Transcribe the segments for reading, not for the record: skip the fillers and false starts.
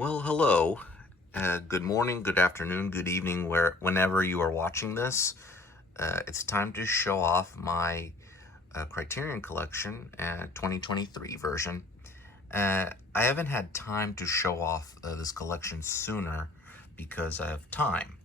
Well, hello. Good morning, good afternoon, good evening, whenever you are watching this. It's time to show off my Criterion Collection 2023 version. I haven't had time to show off this collection sooner because I have time.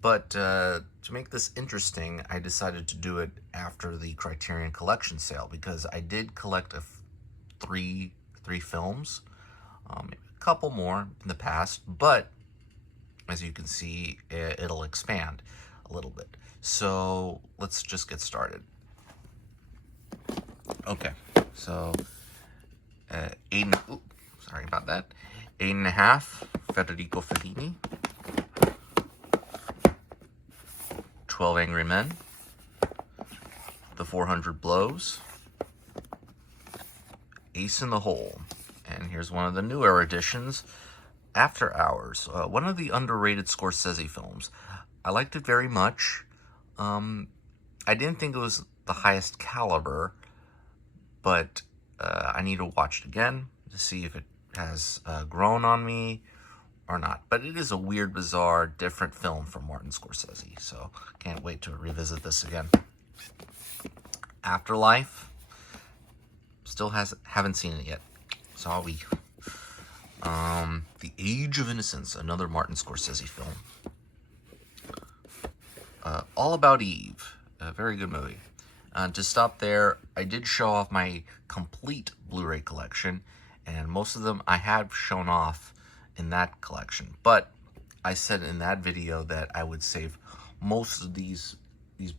But to make this interesting, I decided to do it after the Criterion Collection sale because I did collect three films. A couple more in the past, but as you can see, it'll expand a little bit. So let's just get started. Okay, so sorry about that. 8.5, Federico Fellini. 12 Angry Men. The 400 Blows. Ace in the Hole. And here's one of the newer editions, After Hours, one of the underrated Scorsese films. I liked it very much. I didn't think it was the highest caliber, but I need to watch it again to see if it has grown on me or not. But it is a weird, bizarre, different film from Martin Scorsese, so can't wait to revisit this again. Afterlife, still haven't seen it yet. Sorry. The Age of Innocence, another Martin Scorsese film. All About Eve, a very good movie. To stop there, I did show off my complete Blu-ray collection, and most of them I have shown off in that collection. But I said in that video that I would save most of these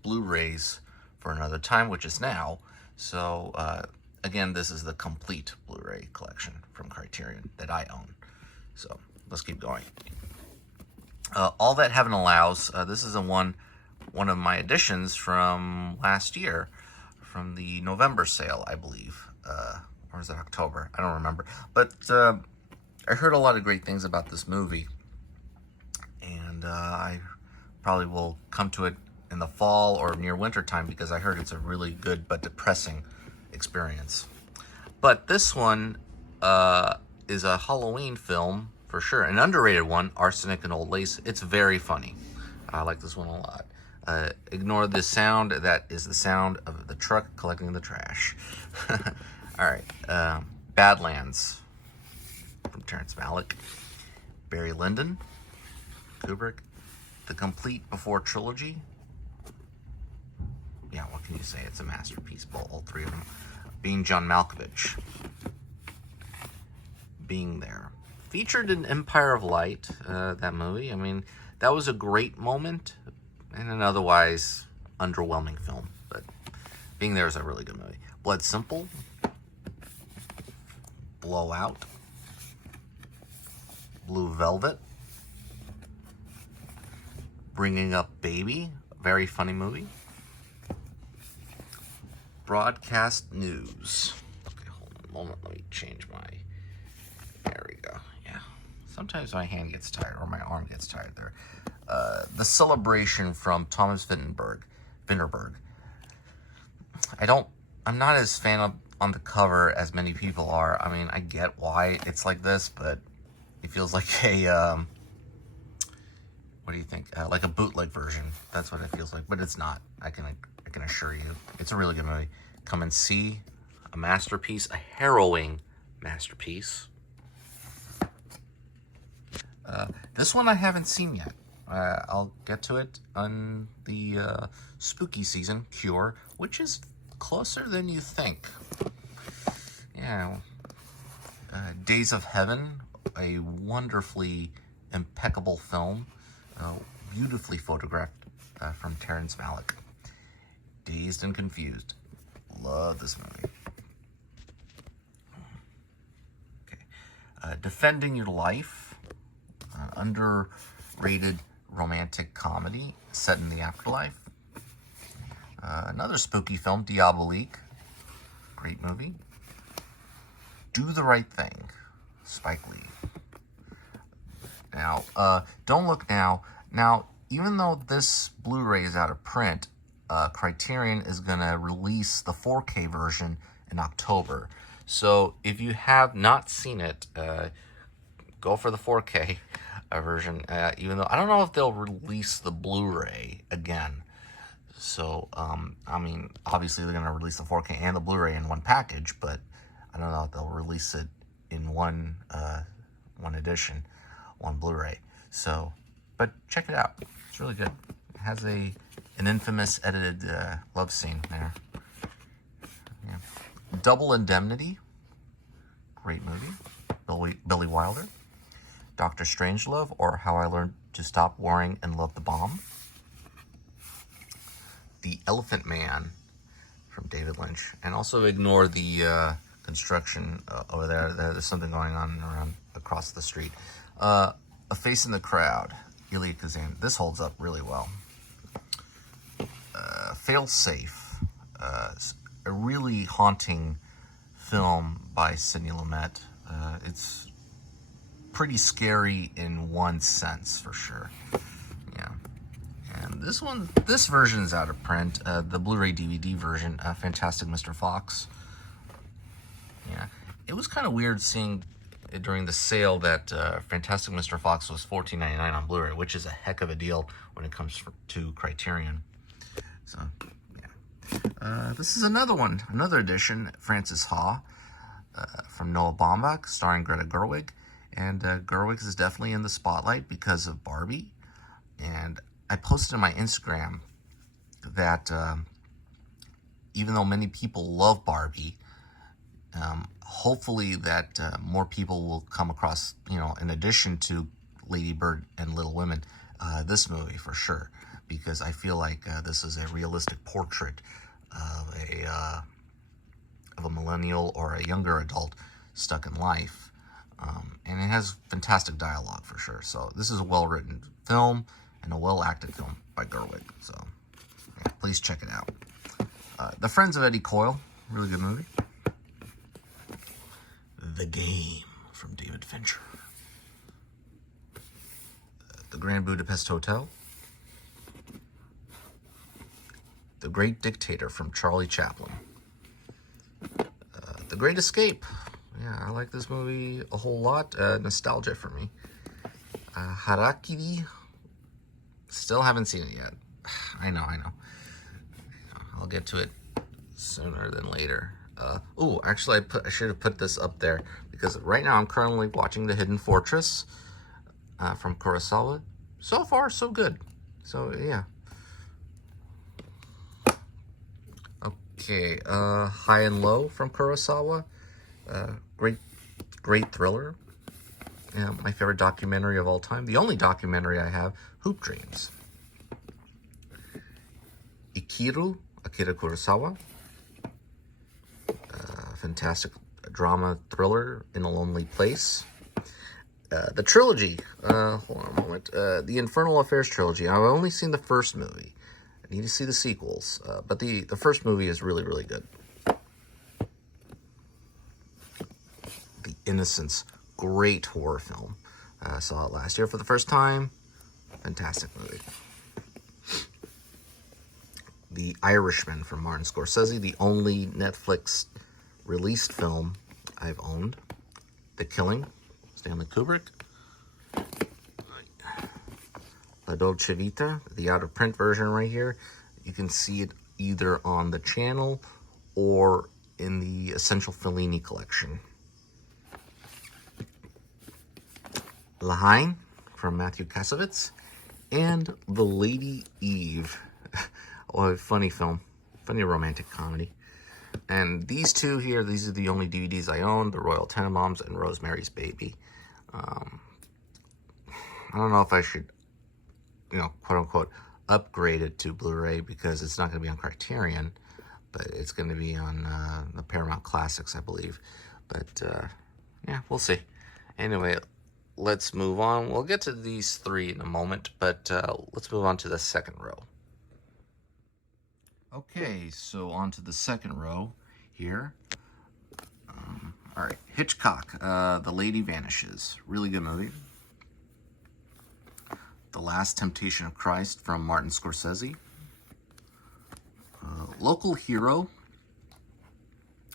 Blu-rays for another time, which is now. So, again, this is the complete Blu-ray collection from Criterion that I own. So let's keep going. All That Heaven Allows. This is one of my editions from last year, from the November sale, I believe. Or is it October? I don't remember. But I heard a lot of great things about this movie. And I probably will come to it in the fall or near winter time because I heard it's a really good but depressing experience. But this one is a Halloween film for sure, an underrated one, Arsenic and Old Lace. It's very funny. I like this one a lot. Ignore the sound. That is the sound of the truck collecting the trash. All right. Badlands from Terrence Malick. Barry Lyndon, Kubrick. The Complete Before Trilogy. Yeah, what can you say? It's a masterpiece, all three of them. Being John Malkovich. Being There. Featured in Empire of Light, that movie. I mean, that was a great moment in an otherwise underwhelming film. But Being There is a really good movie. Blood Simple. Blowout. Blue Velvet. Bringing Up Baby. Very funny movie. Broadcast News. Okay, hold on a moment. Let me change my... There we go. Yeah. Sometimes my hand gets tired or my arm gets tired there. The Celebration from Thomas Vinterberg. I'm not as fan of on the cover as many people are. I mean, I get why it's like this, but it feels like a, what do you think? Like a bootleg version. That's what it feels like, but it's not. I can assure you, it's a really good movie. Come and see a masterpiece, a harrowing masterpiece. This one I haven't seen yet. I'll get to it on the spooky season, Cure, which is closer than you think. Yeah. Days of Heaven, a wonderfully impeccable film, beautifully photographed from Terrence Malick. Dazed and Confused. Love this movie. Okay. Defending Your Life. Underrated romantic comedy set in the afterlife. Another spooky film, Diabolique. Great movie. Do the Right Thing. Spike Lee. Now, Don't Look Now. Now, even though this Blu-ray is out of print, Criterion is going to release the 4K version in October. So if you have not seen it, go for the 4K version, even though I don't know if they'll release the Blu-ray again. So, I mean, obviously they're going to release the 4K and the Blu-ray in one package, but I don't know if they'll release it in one edition, one Blu-ray. So, but check it out. It's really good. It has an infamous edited love scene there. Yeah. Double Indemnity. Great movie. Billy Wilder. Dr. Strangelove, or How I Learned to Stop Worrying and Love the Bomb. The Elephant Man from David Lynch. And also ignore the construction over there. There's something going on around across the street. A Face in the Crowd. Elia Kazan. This holds up really well. Fail Safe. A really haunting film by Sidney Lumet. It's pretty scary in one sense, for sure. Yeah. And this version is out of print. The Blu-ray DVD version, Fantastic Mr. Fox. Yeah. It was kind of weird seeing during the sale that Fantastic Mr. Fox was $14.99 on Blu-ray, which is a heck of a deal when it comes to Criterion. So, yeah. This is another edition, Frances Ha, from Noah Baumbach, starring Greta Gerwig. And Gerwig is definitely in the spotlight because of Barbie. And I posted on my Instagram that even though many people love Barbie, hopefully that more people will come across, in addition to Lady Bird and Little Women, this movie for sure. Because I feel like this is a realistic portrait of a millennial or a younger adult stuck in life. And it has fantastic dialogue for sure. So this is a well-written film and a well-acted film by Gerwig. So yeah, please check it out. The Friends of Eddie Coyle, really good movie. The Game from David Fincher. The Grand Budapest Hotel. The Great Dictator from Charlie Chaplin. The Great Escape. Yeah, I like this movie a whole lot. Nostalgia for me. Harakiri. Still haven't seen it yet. I know. I'll get to it sooner than later. Actually, I should have put this up there because right now I'm currently watching The Hidden Fortress from Kurosawa. So far, so good. So, yeah. Okay, High and Low from Kurosawa. Great thriller. My favorite documentary of all time. The only documentary I have, Hoop Dreams. Ikiru, Akira Kurosawa. Fantastic drama thriller in a lonely place. The trilogy. Hold on a moment. The Infernal Affairs trilogy. I've only seen the first movie. I need to see the sequels. But the first movie is really, really good. The Innocents. Great horror film. I saw it last year for the first time. Fantastic movie. The Irishman from Martin Scorsese. The only Netflix released film I've owned. The Killing. Stanley Kubrick. La Dolce Vita, the out-of-print version right here. You can see it either on the channel or in the Essential Fellini collection. Lahain from Matthew Kasovitz. And The Lady Eve. A funny film. Funny romantic comedy. And these two here, these are the only DVDs I own. The Royal Tenenbaums and Rosemary's Baby. I don't know if I should, quote-unquote, upgrade it to Blu-ray because it's not going to be on Criterion, but it's going to be on the Paramount Classics, I believe. But, yeah, we'll see. Anyway, let's move on. We'll get to these three in a moment, but let's move on to the second row. Okay, so on to the second row here. All right, Hitchcock, The Lady Vanishes. Really good movie. The Last Temptation of Christ from Martin Scorsese. Local Hero.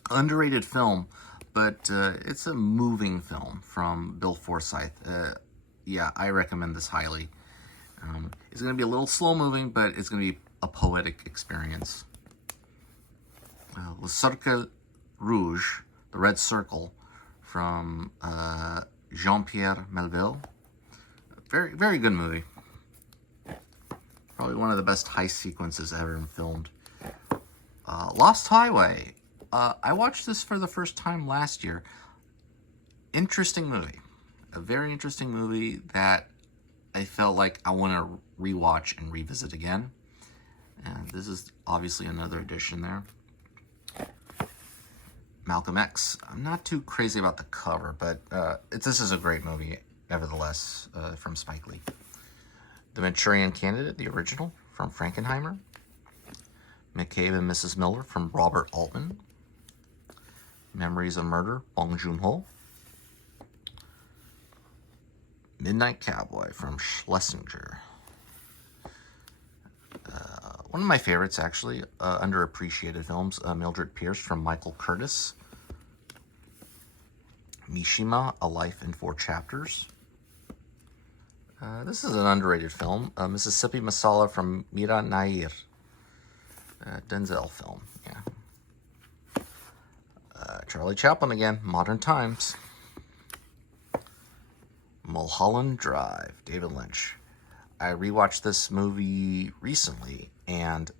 Underrated film but it's a moving film from Bill Forsyth. Yeah, I recommend this highly. It's going to be a little slow moving, but it's going to be a poetic experience. Le Cercle Rouge, The Red Circle, from Jean-Pierre Melville. Very, very good movie. Probably one of the best heist sequences ever filmed. Lost Highway. I watched this for the first time last year. Interesting movie. A very interesting movie that I felt like I want to rewatch and revisit again. And this is obviously another edition there. Malcolm X. I'm not too crazy about the cover, but this is a great movie, nevertheless, from Spike Lee. The Manchurian Candidate, the original, from Frankenheimer. McCabe and Mrs. Miller, from Robert Altman. Memories of Murder, Bong Joon-ho. Midnight Cowboy, from Schlesinger. One of my favorites, actually, underappreciated films, Mildred Pierce, from Michael Curtis. Mishima, A Life in 4 Chapters. This is an underrated film. Mississippi Masala, from Mira Nair. Denzel film, yeah. Charlie Chaplin again, Modern Times. Mulholland Drive, David Lynch. I rewatched this movie recently, and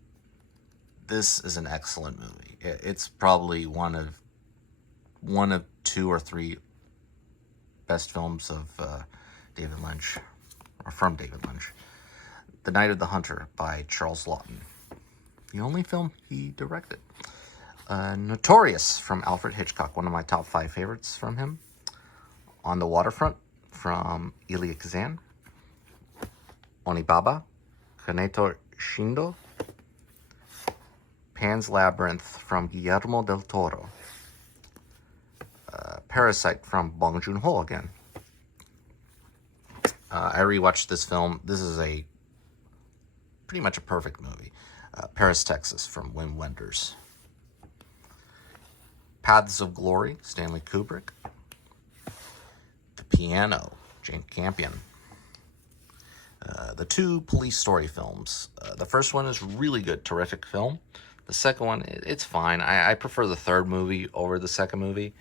this is an excellent movie. It's probably one of 2 or 3 best films of David Lynch, or from David Lynch. The Night of the Hunter by Charles Lawton. The only film he directed. Notorious from Alfred Hitchcock, one of my top 5 favorites from him. On the Waterfront from Elia Kazan. Onibaba, Kaneto Shindo. Pan's Labyrinth from Guillermo del Toro. Parasite from Bong Joon-ho again. I rewatched this film. This is pretty much a perfect movie. Paris, Texas, from Wim Wenders. Paths of Glory, Stanley Kubrick. The Piano, Jane Campion. The 2 police story films. The first one is really good, terrific film. The second one, it's fine. I prefer the third movie over the second movie,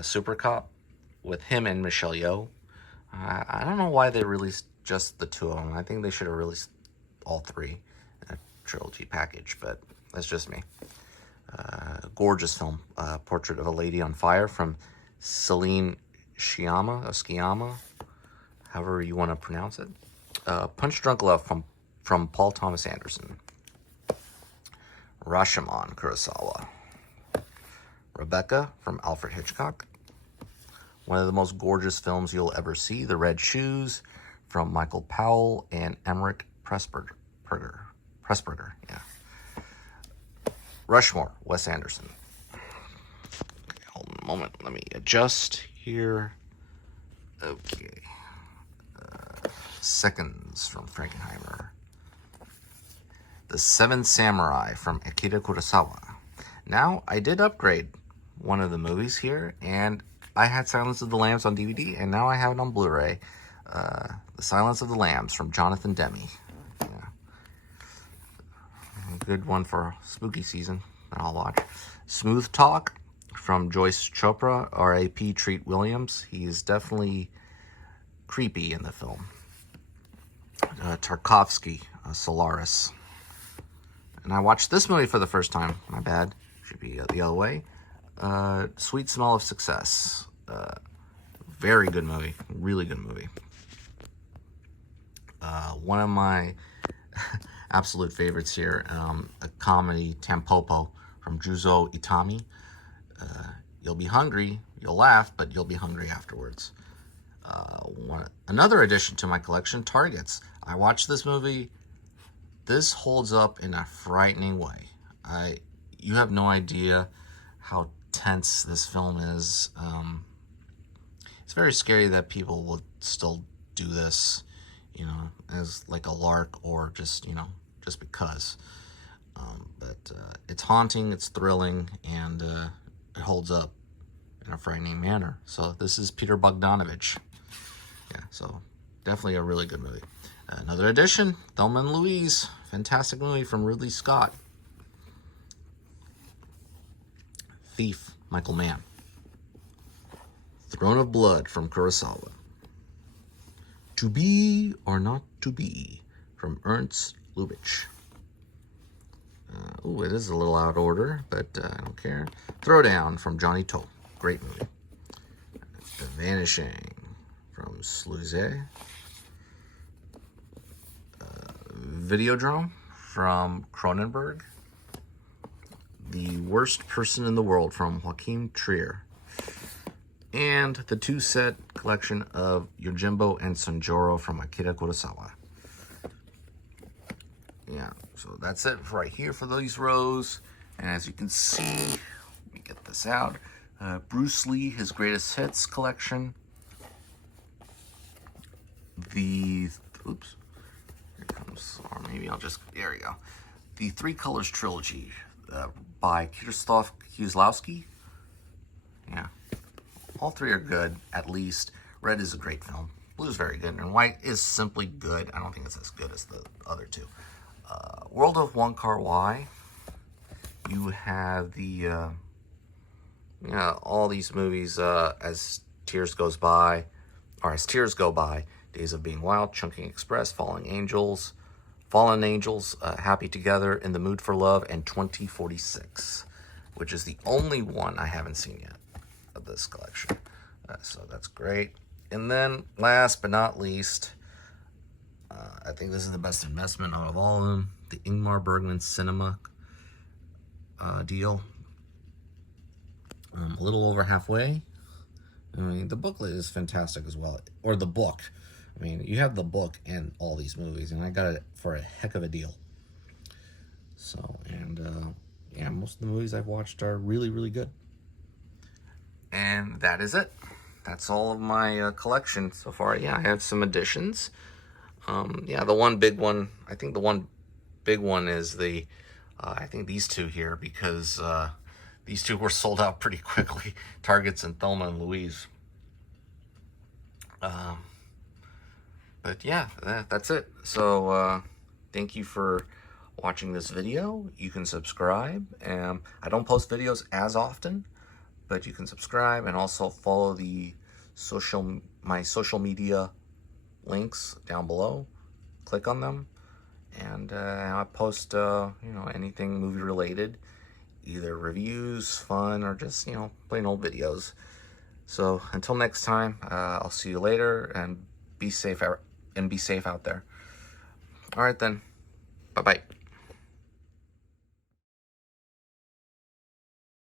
Super Cop, with him and Michelle Yeoh. I don't know why they released just the 2 of them. I think they should have released all 3 in a trilogy package, but that's just me. Gorgeous film, Portrait of a Lady on Fire, from Celine Sciamma, however you want to pronounce it. Punch Drunk Love from Paul Thomas Anderson. Rashomon, Kurosawa. Rebecca from Alfred Hitchcock. One of the most gorgeous films you'll ever see, The Red Shoes, from Michael Powell and Emmerich Pressburger, yeah. Rushmore, Wes Anderson. Okay, hold on a moment. Let me adjust here. Okay. Seconds from Frankenheimer. The Seven Samurai from Akira Kurosawa. Now, I did upgrade one of the movies here, and I had Silence of the Lambs on DVD, and now I have it on Blu-ray. The Silence of the Lambs from Jonathan Demme. Yeah. A good one for spooky season that I'll watch. Smooth Talk from Joyce Chopra, R.A.P. Treat Williams. He's definitely creepy in the film. Tarkovsky, Solaris. And I watched this movie for the first time. My bad. Should be the other way. Sweet Smell of Success. Very good movie. Really good movie. One of my absolute favorites here, a comedy, Tampopo, from Juzo Itami. You'll be hungry, you'll laugh, but you'll be hungry afterwards. Another addition to my collection, Targets. I watched this movie. This holds up in a frightening way. You have no idea how tense this film is. It's very scary that people will still do this, as like a lark or just, just because. But it's haunting, it's thrilling, and it holds up in a frightening manner. So this is Peter Bogdanovich. Yeah, so definitely a really good movie. Another edition, Thelma and Louise. Fantastic movie from Ridley Scott. Thief, Michael Mann. Throne of Blood from Kurosawa. To Be or Not to Be from Ernst Lubitsch. It is a little out of order, but I don't care. Throwdown from Johnny To. Great movie. The Vanishing from Sluze. Videodrome from Cronenberg. The Worst Person in the World from Joachim Trier. And the 2-set collection of Yojimbo and Sanjuro from Akira Kurosawa. Yeah, so that's it right here for these rows. And as you can see, let me get this out. Bruce Lee, his greatest hits collection. The, oops, here it comes, or maybe I'll just, there we go. The Three Colors Trilogy by Krzysztof Kieslowski. Yeah, all three are good, at least. Red is a great film. Blue is very good, and white is simply good. I don't think it's as good as the other two. World of One Car Y. You have the, all these movies, As Tears Go By, Days of Being Wild, Chunking Express, Fallen Angels, Happy Together, In the Mood for Love, and 2046, which is the only one I haven't seen yet of this collection. So that's great. And then last but not least, I think this is the best investment out of all of them, the Ingmar Bergman Cinema deal. A little over halfway. I mean, the booklet is fantastic as well, or the book. I mean, you have the book and all these movies, and I got it for a heck of a deal. So, and yeah, most of the movies I've watched are really, really good. And that is it. That's all of my collection so far. Yeah, I have some additions. Yeah, the one big one, I think the one big one is the, I think these two here, because these two were sold out pretty quickly. Targets and Thelma and Louise. But yeah, that's it. So thank you for watching this video. You can subscribe. I don't post videos as often, but you can subscribe and also follow the my social media links down below. Click on them, and I post anything movie related, either reviews, fun, or just plain old videos. So until next time, I'll see you later, and be safe out there. All right then, bye bye.